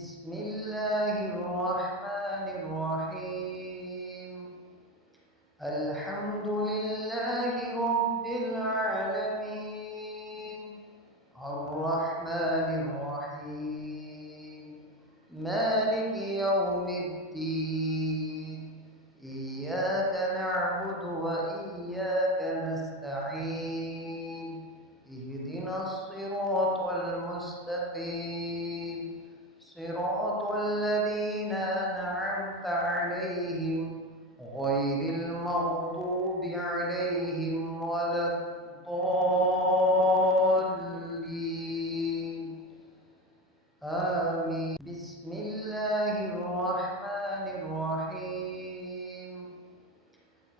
بسم الله الرحمن الرحيم. الحمد لله رب العالمين، الرحمن الرحيم، مالك يوم الدين. إياك نعبد وإياك نستعين، اهدنا الصراط المستقيم، صراط الذين أنعمت عليهم غير المغضوب عليهم ولا الضالين، آمين. بسم الله الرحمن الرحيم.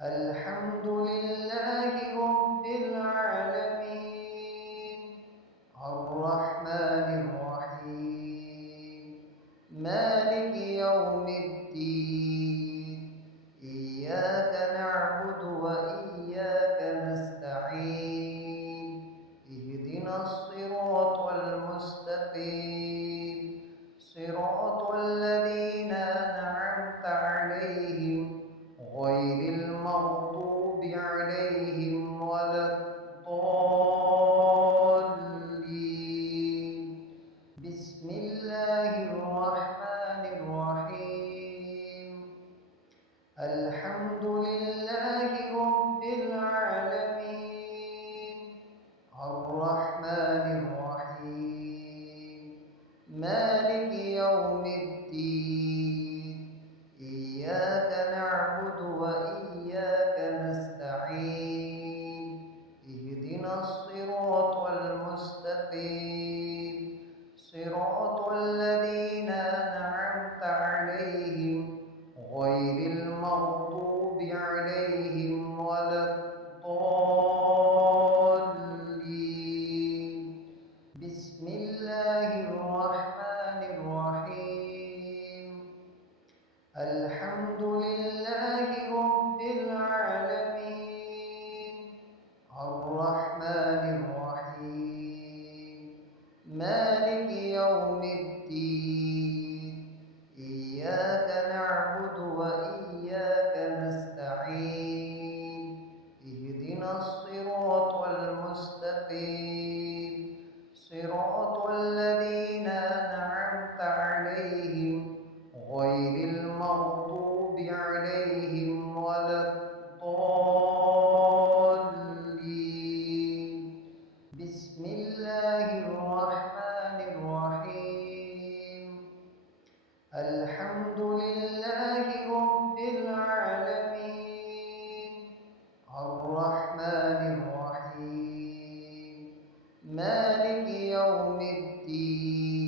الحمد لله رب العالمين، الرحمن الرحيم، مالك يوم الدين. إياك نعبد وإياك نستعين، اهدنا الصراط المستقيم، صراط الذين أنعمت عليهم غير المغضوب عليهم ولا الضالين. بسم الله الرحمن الرحيم. الحمد لله رب العالمين، الرحمن الرحيم، مالك يوم الدين. إياك نعبد وإياك نستعين، اهدنا الصراط المستقيم، صراط الذين أنعمت عليهم غير المغضوب عليهم ولا الضالين. بسم الله الرحمن الرحيم. الحمد لله رب العالمين، الرحمن الرحيم، مالك يوم الدين. إياك نعبد وإياك نستعين، اهدنا الصراط المستقيم، صراط الذين أنعمت عليهم غير المغضوب عليهم ولا الضالين. بسم الله الرحمن الرحيم. الحمد لله رب العالمين، الرحمن الرحيم، مالك يوم الدين.